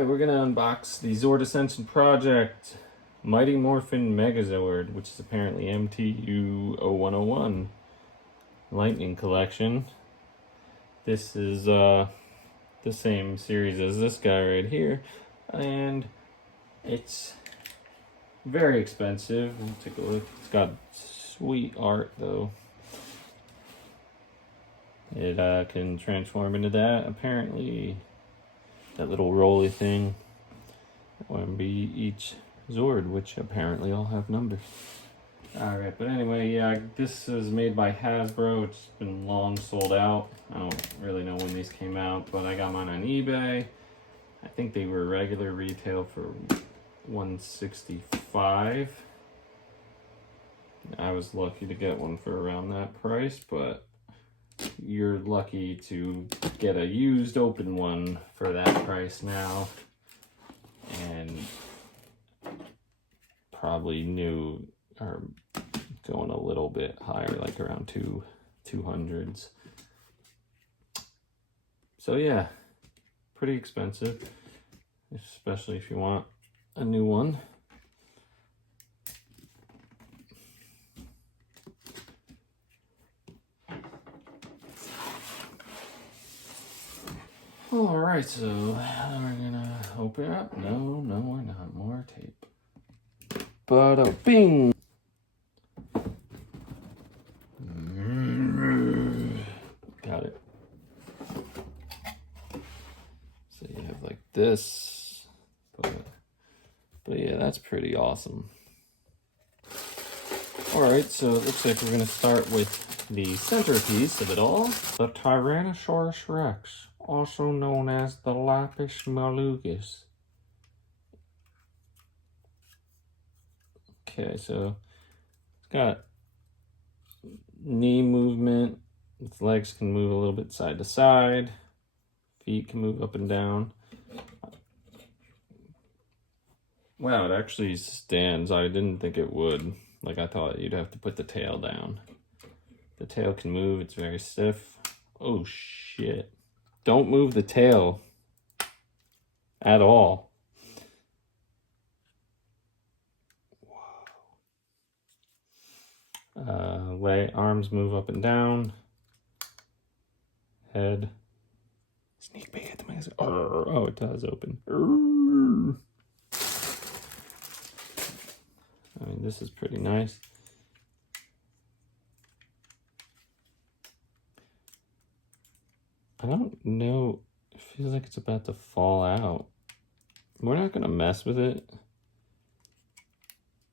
We're gonna unbox the Zord Ascension project, Mighty Morphin Megazord, which is apparently MTU 0101 Lightning Collection. This is the same series as this guy right here, and it's very expensive. Take a look. It's got sweet art though. It can transform into that apparently. That little rolly thing. One be each Zord, which apparently all have numbers. Alright, but anyway, yeah, this is made by Hasbro. It's been long sold out. I don't really know when these came out, but I got mine on eBay. I think they were regular retail for $165. I was lucky to get one for around that price, but you're lucky to get a used open one for that price now, and probably new or going a little bit higher, like around 200s. So yeah, pretty expensive, especially if you want a new one. All right, so we're gonna open it up. No, we're not. More tape. Bada bing! Got it. So you have like this, but yeah, that's pretty awesome. All right, so it looks like we're gonna start with the centerpiece of it all, the Tyrannosaurus Rex, also known as the Lapis Malugus. Okay, so it's got knee movement. Its legs can move a little bit side to side. Feet can move up and down. Wow, it actually stands. I didn't think it would. Like, I thought you'd have to put the tail down. The tail can move. It's very stiff. Oh, shit. Don't move the tail at all. Arms move up and down. Head. Sneak peek at the Megazord. Oh, it does open. I mean, this is pretty nice. I don't know. It feels like it's about to fall out. We're not going to mess with it.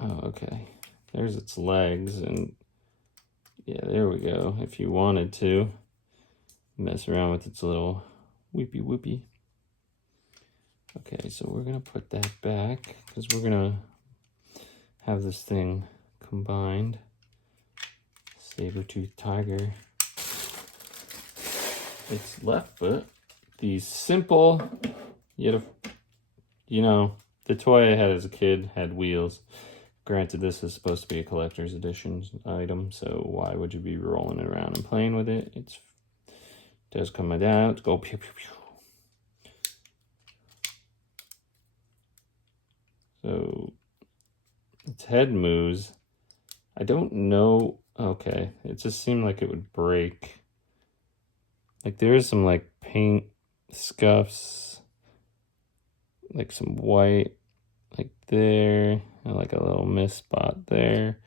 Oh, okay. There's its legs, and yeah, there we go. If you wanted to mess around with its little whoopy. Okay, so we're going to put that back because we're going to have this thing combined. Saber-toothed tiger. Its left foot. The simple, yet, you know, the toy I had as a kid had wheels. Granted, this is supposed to be a collector's edition item, so why would you be rolling it around and playing with it? It does come out. Go pew pew pew. So its head moves. I don't know. Okay, it just seemed like it would break. Like there is some like paint scuffs, like some white, like there, and like a little mist spot there.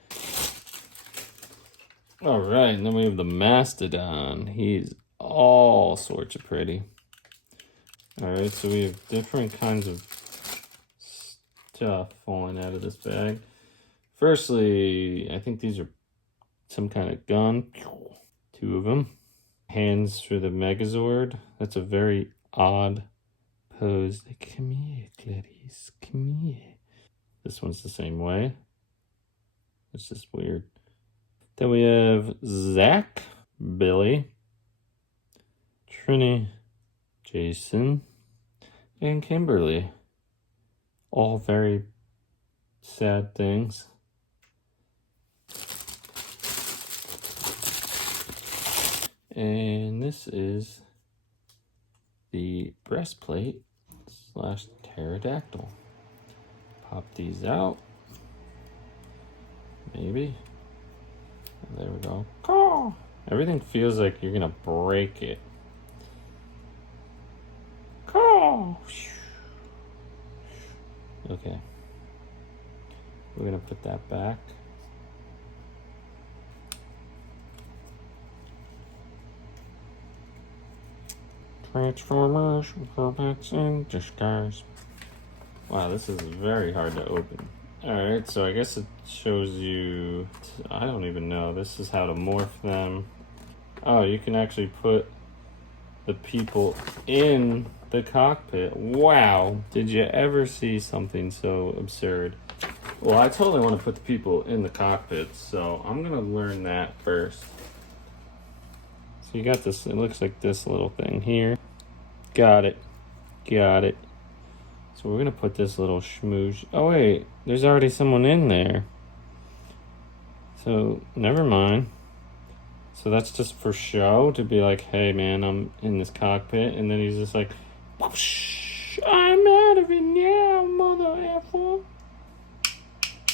All right, and then we have the Mastodon. He's all sorts of pretty. All right, so we have different kinds of stuff falling out of this bag. Firstly, I think these are some kind of gun. 2 of them. Hands for the Megazord. That's a very odd pose. Like, come here, Clarice, come here. This one's the same way. It's just weird. Then we have Zach, Billy, Trini, Jason, and Kimberly. All very sad things. And this is the breastplate / Pterodactyl. Pop these out. Maybe. And there we go. Oh, everything feels like you're gonna break it. Oh. Okay. We're gonna put that back. Transformers, robots in disguise. Wow, this is very hard to open. Alright, so I guess it shows you, I don't even know, this is how to morph them. Oh, you can actually put the people in the cockpit. Wow, did you ever see something so absurd? Well, I totally want to put the people in the cockpit, so I'm gonna learn that first. So you got this, it looks like this little thing here. Got it. Got it. So we're gonna put this little schmooze. Oh wait, there's already someone in there. So never mind. So that's just for show, to be like, hey man, I'm in this cockpit, and then he's just like, whoosh, I'm out of it now, mother effer.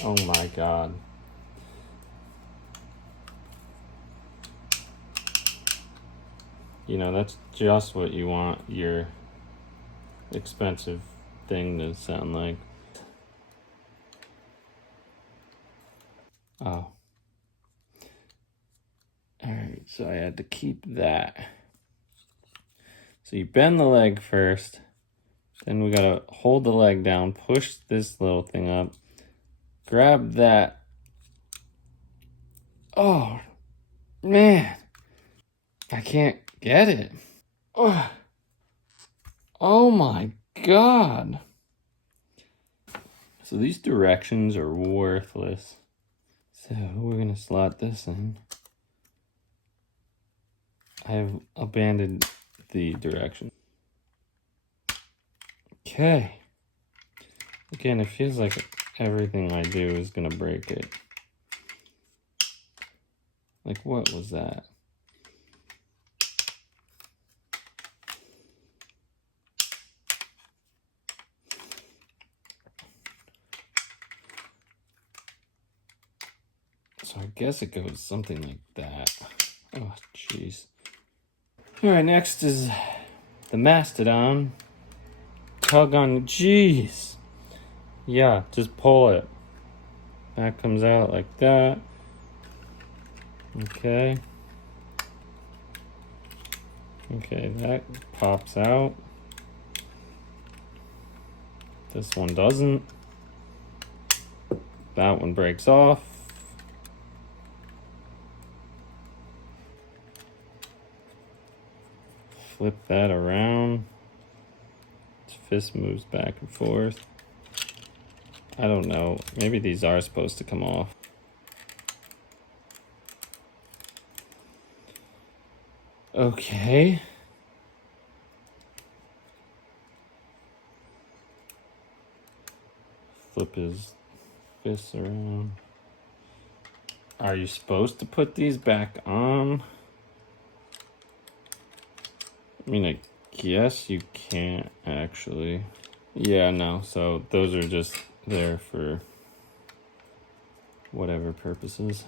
Oh my god. You know, that's just what you want your expensive thing to sound like. Oh. Alright, so I had to keep that. So you bend the leg first, then we gotta hold the leg down, push this little thing up, grab that. Oh, man. I can't get it. Oh, oh my god. So these directions are worthless. So we're gonna slot this in. I have abandoned the direction. Okay. Again, it feels like everything I do is gonna break it. Like, what was that? So I guess it goes something like that. Oh, jeez. All right, next is the mastodon. Tug on, jeez. Yeah, just pull it. That comes out like that. Okay. Okay, that pops out. This one doesn't. That one breaks off. Flip that around. Its fist moves back and forth. I don't know. Maybe these are supposed to come off. Okay. Flip his fists around. Are you supposed to put these back on? I mean, I guess you can't actually. Yeah, no. So those are just there for whatever purposes.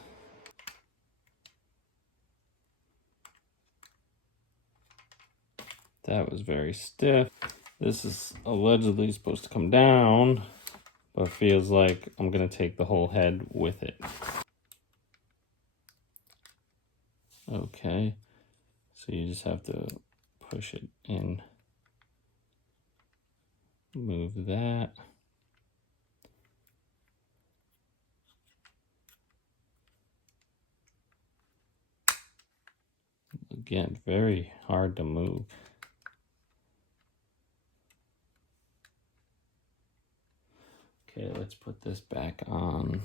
That was very stiff. This is allegedly supposed to come down, but feels like I'm gonna take the whole head with it. Okay, so you just have to push it in. Move that. Again, very hard to move. Okay, let's put this back on.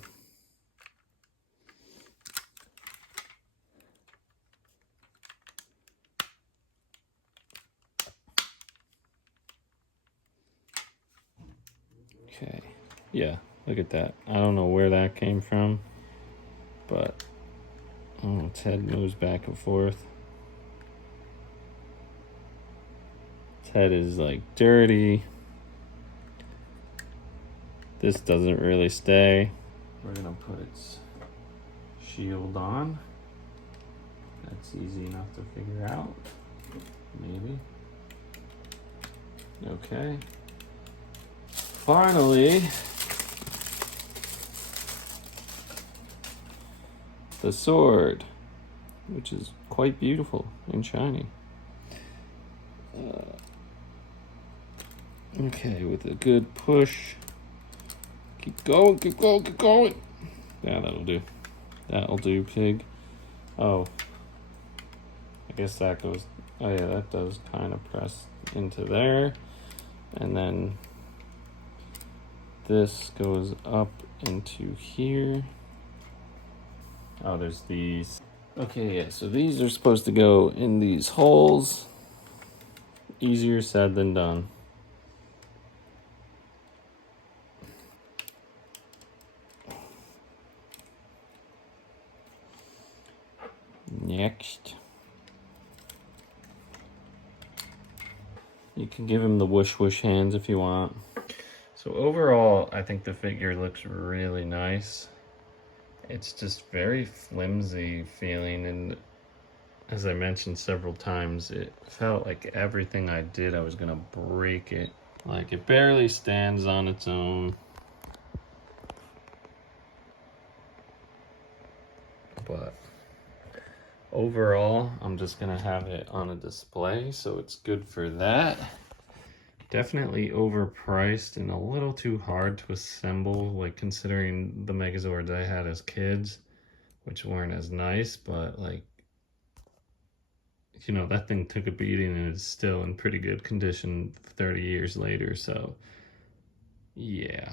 Okay, yeah, look at that. I don't know where that came from, but its head moves back and forth. Its head is like dirty. This doesn't really stay. We're gonna put its shield on. That's easy enough to figure out. Maybe. Okay. Finally, the sword, which is quite beautiful and shiny. Okay, with a good push. Keep going, keep going, keep going. Yeah, that'll do. That'll do, pig. Oh. I guess that goes, oh yeah, that does kind of press into there. And then this goes up into here. Oh, there's these. Okay, yeah, so these are supposed to go in these holes. Easier said than done. Next. You can give him the whoosh whoosh hands if you want. So overall, I think the figure looks really nice. It's just very flimsy feeling, and as I mentioned several times, it felt like everything I did, I was gonna break it. Like, it barely stands on its own. But overall, I'm just gonna have it on a display, so it's good for that. Definitely overpriced and a little too hard to assemble, like considering the Megazords I had as kids, which weren't as nice, but like, you know, that thing took a beating and is still in pretty good condition 30 years later, so yeah.